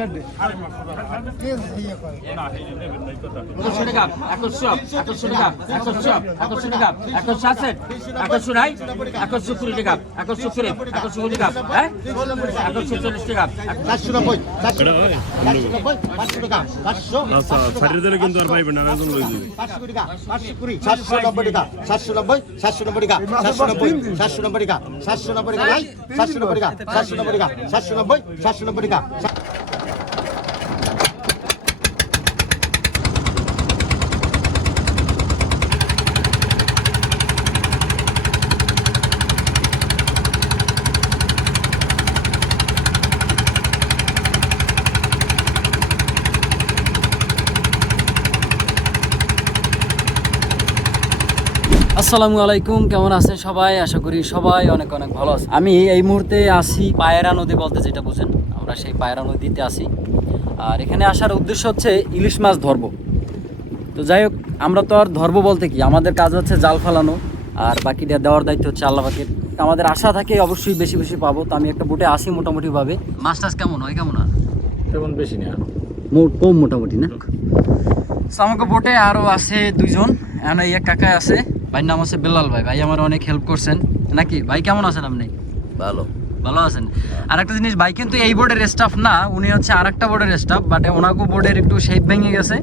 কিন্তু আর পাইবেন না 790 টাকা 790 790 টাকা 790 790 টাকা 790 টাকা 790 টাকা 790 টাকা 790 790 টাকা। আসসালামু আলাইকুম, কেমন আছেন সবাই? আশা করি সবাই অনেক অনেক ভালো আছে। আমি এই মুহূর্তে আসি পায়রা নদী বলতে যেটা বুঝেন, আমরা সেই পায়রা নদীতে আসি। আর এখানে আসার উদ্দেশ্য হচ্ছে ইলিশ মাছ ধরবো। তো যাই হোক, আমরা তো আর ধরবো বলতে কি, আমাদের কাজ হচ্ছে জাল ফালানো, আর বাকিটা দেওয়ার দায়িত্ব হচ্ছে আল্লাহ পাকের। আমাদের আশা থাকে অবশ্যই বেশি বেশি পাবো। তো আমি একটা বোটে আসি মোটামুটিভাবে। মাছ টাছ কেমন হয়, কেমন আর তেমন বেশি না, কম মোটামুটি না। আমাকে বোটে আরও আছে দুইজন, এখন এই এক কাকা আছে, ভাইয়ের নাম আছে বেলাল ভাই। ভাই আমার অনেক হেল্প করছেন নাকি? ভাই কেমন আছেন আপনি? ভালো ভালো আছেন। আর একটা জিনিস, ভাই কিন্তু এই বোর্ডের স্টাফ না, উনি হচ্ছে আর একটা বোর্ডের স্টাফ, বাট ওনাকে বোর্ডের একটু শেপ ভেঙে গেছে,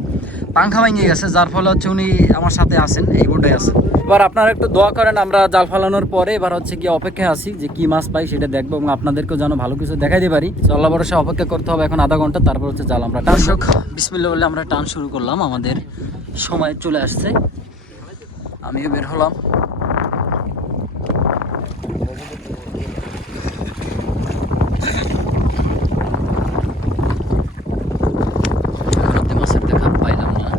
পাংখা ভেঙে গেছে, যার ফলে হচ্ছে উনি আমার সাথে আছেন, এই বোর্ডে আছেন। এবার আপনারা একটু দোয়া করেন, আমরা জাল ফালানোর পরে এবার হচ্ছে কি অপেক্ষায় আছি যে কি মাছ পাই সেটা দেখবো, এবং আপনাদেরকেও যেন ভালো কিছু দেখাইতে পারি। আল্লাহ ভরসা অপেক্ষা করতে হবে এখন আধা ঘন্টা, তারপর হচ্ছে জাল আমরা টান। বিসমিল্লাহ বলে আমরা টান শুরু করলাম, আমাদের সময় চলে আসছে, আমিও বের হলাম। মাছের দেখা পাইলাম না,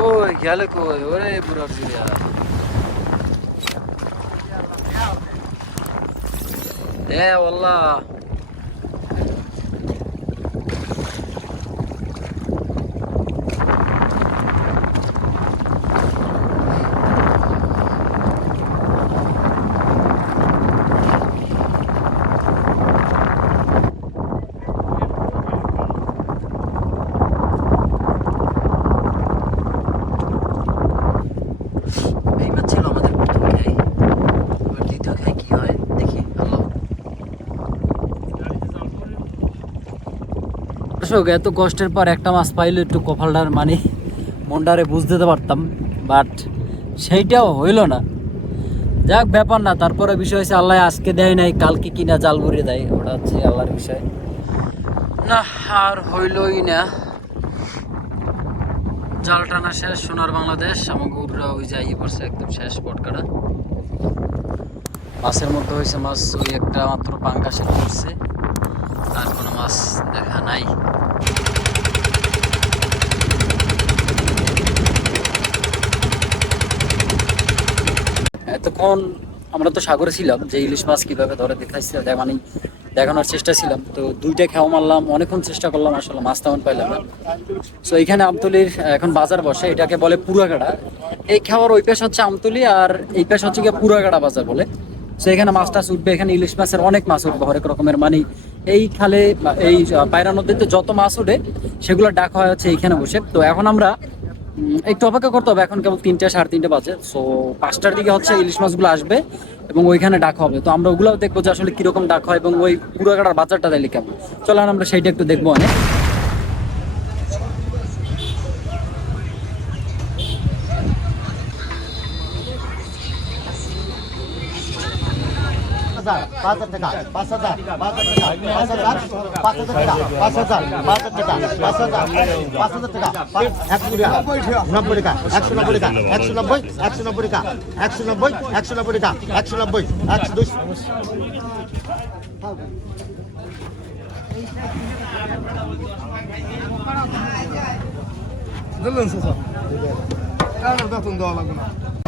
ওই গেলে কই ওরে বুড়ার জিয়া। والله এত কষ্টের পর একটা মাছ পাইলে একটু কপালটার মানে মনটারে বুঝতে পারতাম, বাট সেইটাও হইল না। যাক, ব্যাপার না। তারপরে বিষয় হচ্ছে আল্লাহ আজকে দেয় নাই, কালকে কিনা জাল ভরে দেয়, ওটা হচ্ছে আল্লাহর বিষয় না। আর হইলই না, জাল টানা শেষ। সোনার বাংলাদেশ আমাকে উড়রা ওই যাই পড়ছে, একদম শেষ পটকাটা। মাছের মধ্যে হয়েছে মাছ ওই একটা মাত্র পাঙ্গাসে করছে, আর কোনো মাছ দেখা নাই। এতক্ষণ আমরা তো সাগরে ছিলাম, যে ইলিশ মাছ কীভাবে ধরে দেখানোর চেষ্টা ছিলাম। তো দুইটা খেওয়া মারলাম, অনেকক্ষণ চেষ্টা করলাম, আসলে মাছ তেমন পাইলাম না। সো এইখানে আমতলির এখন বাজার বসে, এটাকে বলে পুরাগাড়া। এই খেওয়ার ওই পাশ হচ্ছে আমতলি, আর এই পাশ হচ্ছে গিয়ে পুরাগাড়া বাজার বলে। সো এখানে মাছ টাছ উঠবে, এখানে ইলিশ মাছের অনেক মাছ উঠবে হরেক রকমের। মানে এই খালে এই পায়রা নদীতে যত মাছ উঠে সেগুলো ডাক হয় হচ্ছে এইখানে বসে। তো এখন আমরা একটু অপেক্ষা করতে হবে, এখন কেবল 3টা 3:30 বাজে। সো 5টার দিকে হচ্ছে ইলিশ মাছগুলো আসবে এবং ওইখানে ডাক হবে। তো আমরা ওগুলো দেখবো যে আসলে কিরকম ডাক হয়, এবং ওই পুরাগাড়ার বাজারটা তাইলে কেমন। চলো আমরা সেইটা একটু দেখবো অনেক।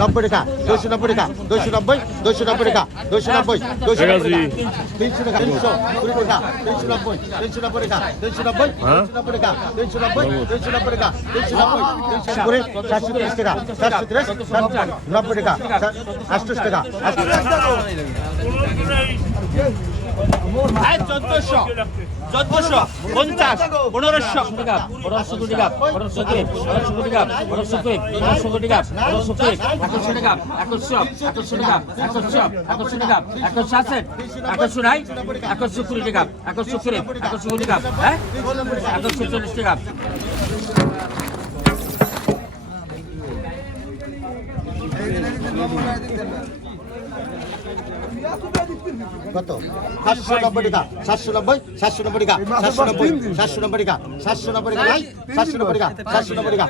নব্বই টাকা, 290 টাকা, 290, 290 টাকা, 290, 290 টাকা, 300 টাকা, 320 টাকা, 390, 390 টাকা, 390, 390 টাকা, 390, 390 টাকা, 390, 430 টাকা, 430, 90 টাকা, 88 টাকা। 1400 50 1500 টাকা 1500 টাকা 1500 টাকা 1500 টাকা 1500 টাকা 1500 টাকা 1500 টাকা 2100 টাকা 2100 টাকা 2100 টাকা 2160 2100 নাই 2120 টাকা 2120 টাকা হ্যাঁ 2140 টাকা কত 790 টাকা 790 টাকা 790 টাকা 790 টাকা নাই 790 টাকা 790 টাকা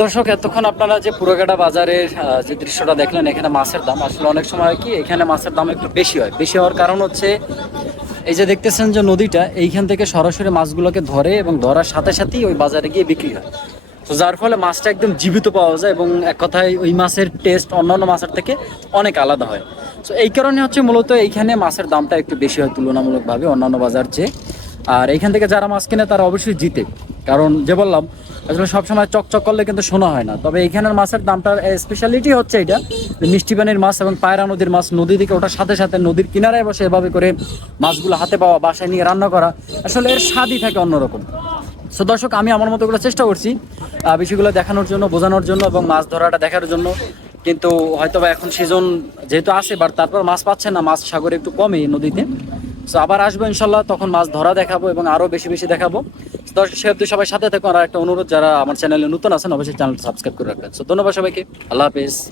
দর্শক, এতক্ষণ আপনারা যে পুরোঘাটা বাজারের যে দৃশ্যটা দেখলেন, এখানে মাছের দাম আসলে অনেক সময় হয় কি, এখানে মাছের দাম একটু বেশি হয়। বেশি হওয়ার কারণ হচ্ছে এই যে দেখতেছেন যে নদীটা, এইখান থেকে সরাসরি মাছগুলোকে ধরে এবং ধরার সাথে সাথেই ওই বাজারে গিয়ে বিক্রি হয়। তো যার ফলে মাছটা একদম জীবিত পাওয়া যায় এবং এক কথায় ওই মাছের টেস্ট অন্যান্য মাছের থেকে অনেক আলাদা হয়। তো এই কারণে হচ্ছে মূলত এইখানে মাছের দামটা একটু বেশি হয় তুলনামূলকভাবে অন্যান্য বাজার চেয়ে। আর এইখান থেকে যারা মাছ কিনে তারা অবশ্যই জিতে, কারণ যে বললাম আসলে সবসময় চকচক করলে কিন্তু শোনা হয় না। তবে এইখানের মাছের দামটার স্পেশালিটি হচ্ছে এটা, মিষ্টি পানির মাছ এবং পায়রা নদীর মাছ নদী থেকে ওঠার সাথে সাথে নদীর কিনারায় বসে এভাবে করে মাছগুলো হাতে পাওয়া, বাসায় নিয়ে রান্না করা, আসলে এর স্বাদই থাকে অন্যরকম। সো দর্শক, আমি আমার মতো করে চেষ্টা করছি বিষয়গুলো দেখানোর জন্য, বোঝানোর জন্য এবং মাছ ধরাটা দেখার জন্য। কিন্তু হয়তো বা এখন সিজন যেহেতু আছে, বাট তারপর মাছ পাচ্ছে না, মাছ সাগরে একটু কমে নদীতে। সো আবার আসবো ইনশাল্লাহ, তখন মাছ ধরা দেখাবো এবং আরও বেশি বেশি দেখাবো। দর্শক সেহেতু সবাই সাথে থাকুন। আর একটা অনুরোধ, যারা আমার চ্যানেলে নতুন আছেন অবশ্যই চ্যানেলটা সাবস্ক্রাইব করে রাখবেন। সো ধন্যবাদ সবাইকে, আল্লাহ হাফিজ।